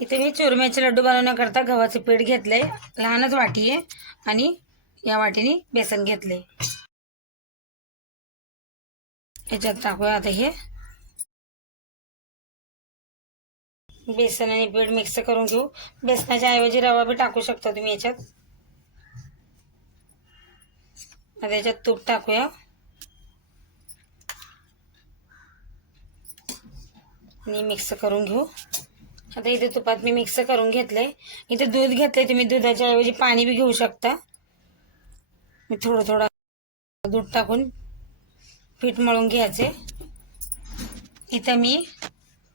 इथे मी चुरम्याचे लड्डू बनवण्याकरता गव्हाचं पीठ घेतलंय. लहानच वाटी आहे आणि या वाटीने बेसन घेतले याच्यात टाकूया आता हे. बेसन आणि पीठ मिक्स करून घेऊ. बेसनाच्या ऐवजी रवा बी टाकू शकता तुम्ही याच्यात. आता याच्यात तूप टाकूया. आणि मिक्स करून घेऊ. आता इथे तुपात मी मिक्स करून घेतलंय. इथे दूध घेतलंय तुम्ही दुधाच्या ऐवजी पाणी बी घेऊ शकता. मी थोडं थोडं दूध टाकून पीठ मळून घ्यायचे. इथं मी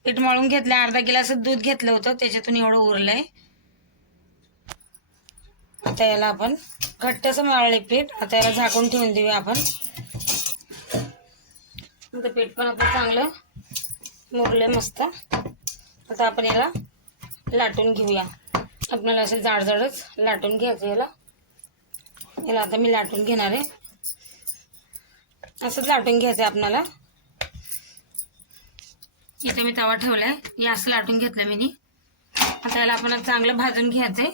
पीठ मळून घेतलं अर्धा गिलास दूध घेतलं होतं त्याच्यातून एवढं उरलंय. आता याला आपण घट्टच मळले पीठ आता याला झाकून ठेवून देऊया आपण. पीठ पण आपण चांगलं मुरले मस्त. आता आपण याला लाटून घेऊया. आपल्याला असं जाडजाडच लाटून घ्यायचं याला. याला आता मी लाटून घेणार आहे. असंच लाटून घ्यायचं आहे आपणाला. इथे मी तवा ठेवलाय. हे असं लाटून घेतलं मी आता याला आपण चांगलं भाजून घ्यायचंय.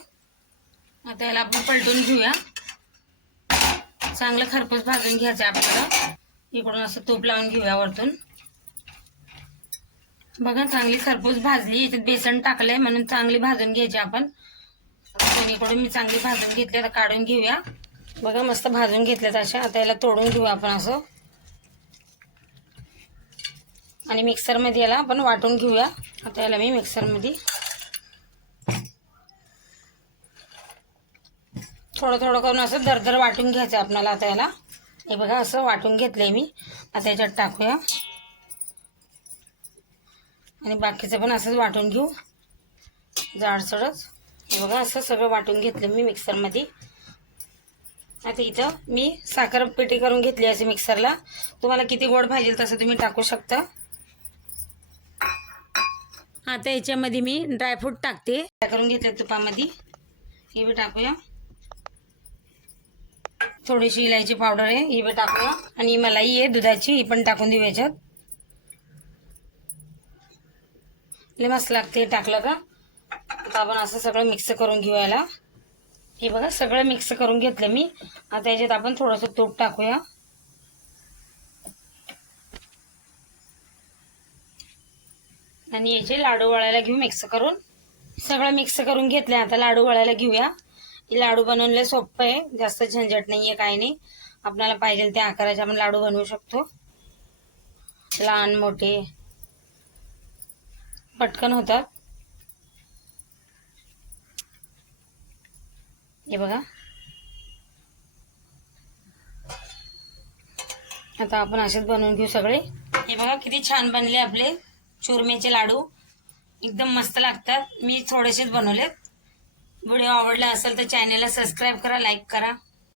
आता याला आपण पलटून घेऊया. चांगलं खरपूस भाजून घ्यायचं आपल्याला. इकडून असं तूप लावून घेऊया वरतून. बघा चांगली सरपूस भाजली याच्यात बेसन टाकलंय म्हणून चांगली भाजून घ्यायची आपण. दोन्हीकडून मी चांगली भाजून घेतली आता काढून घेऊया. बघा मस्त भाजून घेतल्यात अशा. आता याला तोडून घेऊ आपण असं. आणि मिक्सरमध्ये याला आपण वाटून घेऊया. आता याला मी मिक्सरमध्ये थोडं थोडं करून असं दरदर वाटून घ्यायचं आपल्याला. आता याला. हे बघा असं वाटून घेतलंय मी. आता याच्यात टाकूया. आणि बाकीचं पण असंच वाटून घेऊ. जाडसडच हे बघा असं सगळं वाटून घेतलं मी मिक्सरमध्ये. आता इथं मी साखर पेटी करून घेतली असे मिक्सरला. तुम्हाला किती गोड पाहिजे तसं तुम्ही टाकू शकता. आता याच्यामध्ये मी ड्रायफ्रूट टाकते. करून घेतले तुपामध्ये. हे बी टाकूया. थोडीशी इलायची पावडर आहे ही बी टाकूया. आणि मलाई आहे दुधाची ही पण टाकून देऊ याच्यात. मस्त लागते टाकलं का आता आपण असं सगळं मिक्स करून घेऊ याला. हे बघा सगळं मिक्स करून घेतलं मी. आता याच्यात आपण थोडंसं तूप टाकूया. आणि याचे लाडू वळायला घेऊ मिक्स करून. सगळं मिक्स करून घेतले आता लाडू वळायला घेऊया. हे लाडू बनवले सोपं आहे. जास्त झंझट नाही आहे काही नाही. आपल्याला पाहिजे त्या आकाराचे आपण लाडू बनवू शकतो. लहान मोठे. पटकन होतात हे बघा. आता आपण असेच बनवून घेऊ सगळे. हे बघा किती छान बनले आपले चुरम्याचे लाडू. एकदम मस्त लागतात. मी थोडेसेच बनवलेत. व्हिडिओ आवडला असेल तर चॅनेलला सबस्क्राईब करा लाईक करा.